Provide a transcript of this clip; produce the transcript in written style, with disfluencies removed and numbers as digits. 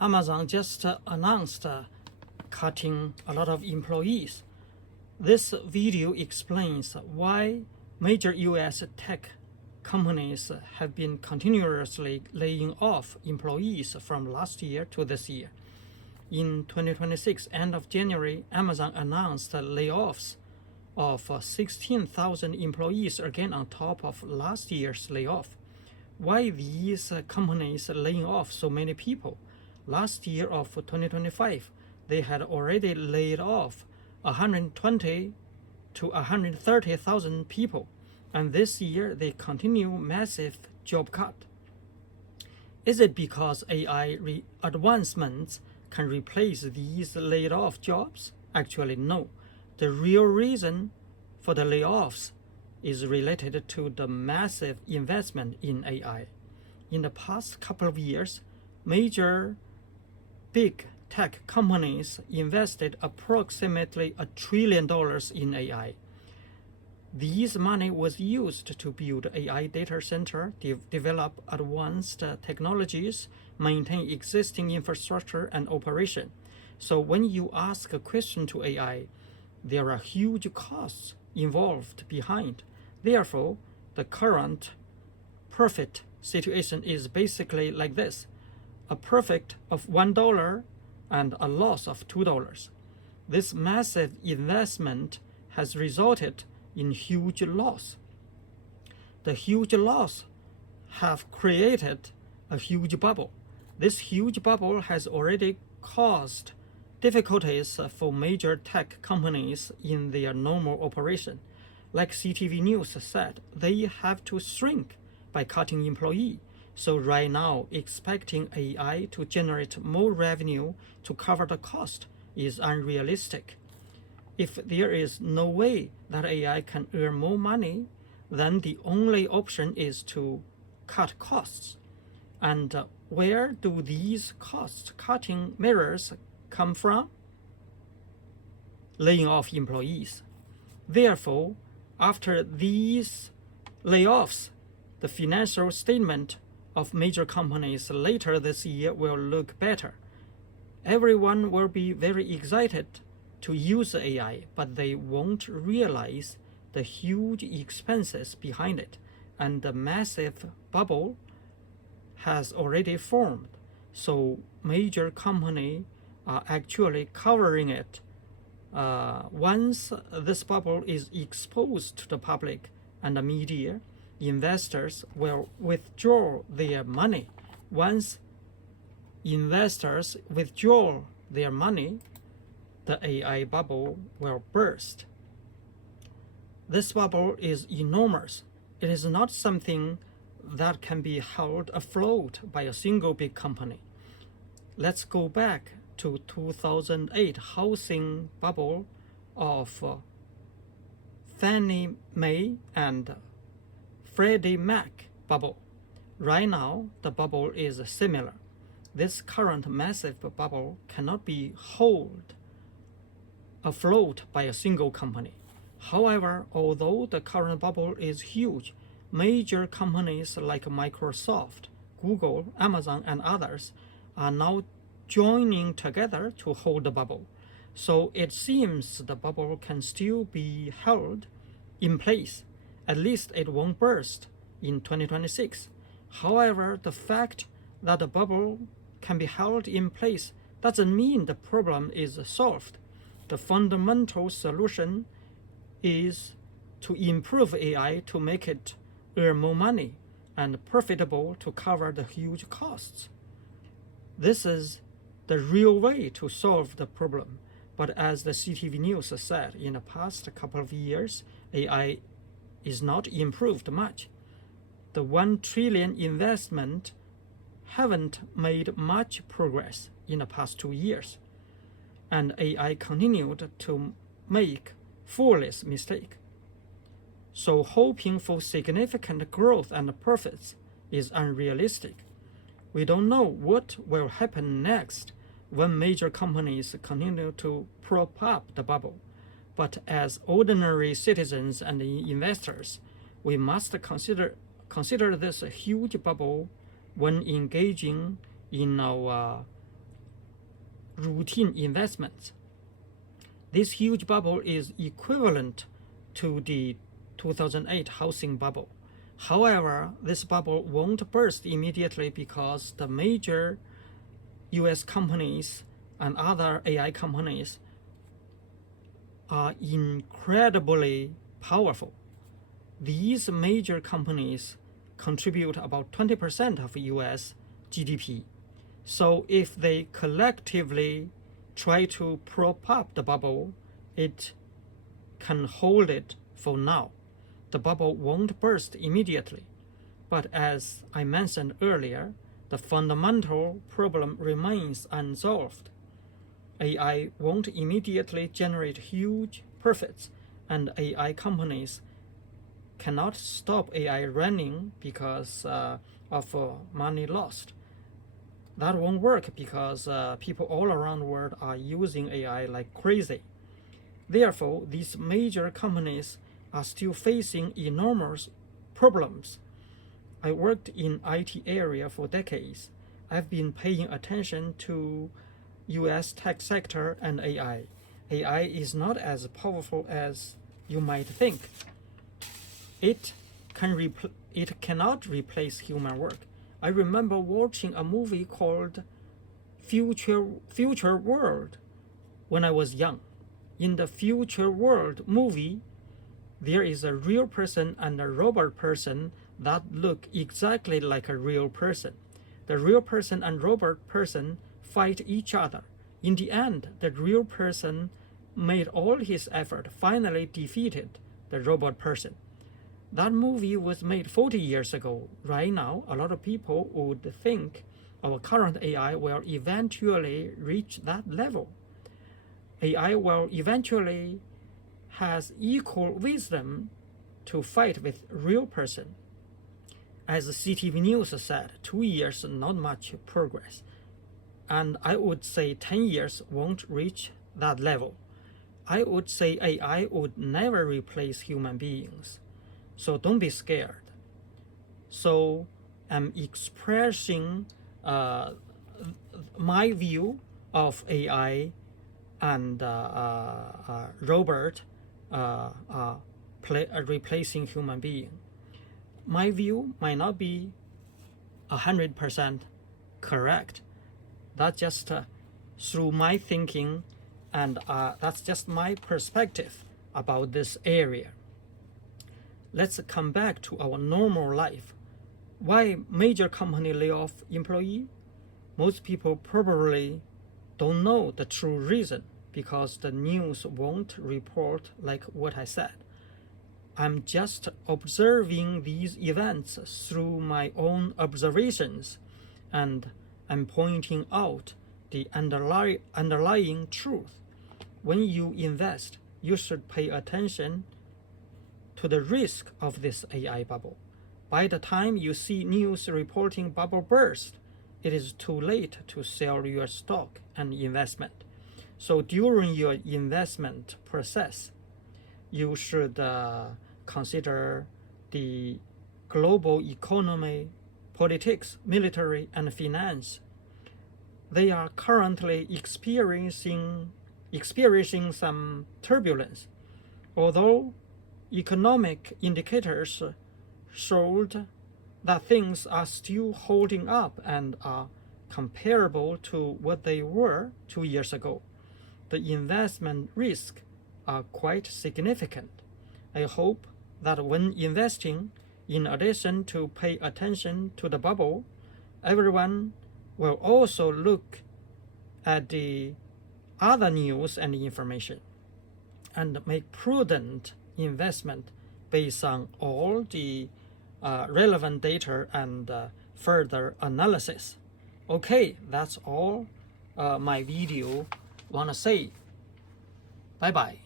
Amazon just announced cutting a lot of employees. This video explains why major US tech companies have been continuously laying off employees from last year to this year. In 2026, end of January, Amazon announced layoffs of 16,000 employees, again on top of last year's layoff. Why these companies laying off so many people? Last year of 2025, they had already laid off 120 to 130,000 people, and this year they continue massive job cut. Is it because AI advancements can replace these laid off jobs? Actually, no. The real reason for the layoffs is related to the massive investment in AI. In the past couple of years, major big tech companies invested approximately $1 trillion in AI. This money was used to build AI data center, develop advanced technologies, maintain existing infrastructure and operation. So when you ask a question to AI, there are huge costs involved behind. Therefore, the current profit situation is basically like this: a profit of $1 and a loss of $2. This massive investment has resulted in huge loss. The huge loss have created a huge bubble. This huge bubble has already caused difficulties for major tech companies in their normal operation. Like CTV News said, they have to shrink by cutting employees. So right now, expecting AI to generate more revenue to cover the cost is unrealistic. If there is no way that AI can earn more money, then the only option is to cut costs. And where do these cost-cutting measures come from? Laying off employees. Therefore, after these layoffs, the financial statement of major companies later this year will look better. Everyone will be very excited to use AI, but they won't realize the huge expenses behind it, and the massive bubble has already formed. So major companies are actually covering it. Once this bubble is exposed to the public and the media, investors will withdraw their money. Once investors withdraw their money, the AI bubble will burst. This bubble is enormous. It is not something that can be held afloat by a single big company. Let's go back to 2008 housing bubble of Fannie Mae and Freddie Mac bubble. Right now, the bubble is similar. This current massive bubble cannot be held afloat by a single company. However, although the current bubble is huge, major companies like Microsoft, Google, Amazon, and others are now joining together to hold the bubble. So it seems the bubble can still be held in place. At least it won't burst in 2026. However, the fact that the bubble can be held in place doesn't mean the problem is solved. The fundamental solution is to improve AI to make it earn more money and profitable to cover the huge costs. This is the real way to solve the problem. But as the CTV News said, in the past couple of years, AI is not improved much. The $1 trillion investment haven't made much progress in the past 2 years. And AI continued to make foolish mistakes. So hoping for significant growth and profits is unrealistic. We don't know what will happen next when major companies continue to prop up the bubble. But as ordinary citizens and investors, we must consider this a huge bubble when engaging in our routine investments. This huge bubble is equivalent to the 2008 housing bubble. However, this bubble won't burst immediately because the major US companies and other AI companies are incredibly powerful. These major companies contribute about 20% of US GDP. So if they collectively try to prop up the bubble, it can hold it for now. The bubble won't burst immediately. But as I mentioned earlier, the fundamental problem remains unsolved. AI won't immediately generate huge profits, and AI companies cannot stop AI running because of money lost. That won't work because people all around the world are using AI like crazy. Therefore, these major companies are still facing enormous problems. I worked in IT area for decades. I've been paying attention to US tech sector and AI. AI is not as powerful as you might think. It cannot replace human work. I remember watching a movie called Future World when I was young. In the Future World movie, there is a real person and a robot person that look exactly like a real person. The real person and robot person fight each other. In the end, the real person made all his effort, finally defeated the robot person. That movie was made 40 years ago. Right now, a lot of people would think our current AI will eventually reach that level. AI will eventually has equal wisdom to fight with real person. As CTV News said, 2 years not much progress. And I would say 10 years won't reach that level. I would say AI would never replace human beings. So don't be scared. So I'm expressing my view of AI and robot replacing human being. My view might not be 100% correct. That's just through my thinking, and that's just my perspective about this area. Let's come back to our normal life. Why major company lay off employee? Most people probably don't know the true reason because the news won't report like what I said. I'm just observing these events through my own observations, and I'm pointing out the underlying truth. When you invest, you should pay attention to the risk of this AI bubble. By the time you see news reporting bubble burst, it is too late to sell your stock and investment. So during your investment process, you should consider the global economy, politics, military, and finance. They are currently experiencing some turbulence. Although economic indicators showed that things are still holding up and are comparable to what they were 2 years ago, the investment risks are quite significant. I hope that when investing, in addition to pay attention to the bubble, everyone will also look at the other news and information and make prudent investment based on all the relevant data and further analysis. Okay, that's all my video want to say. Bye bye.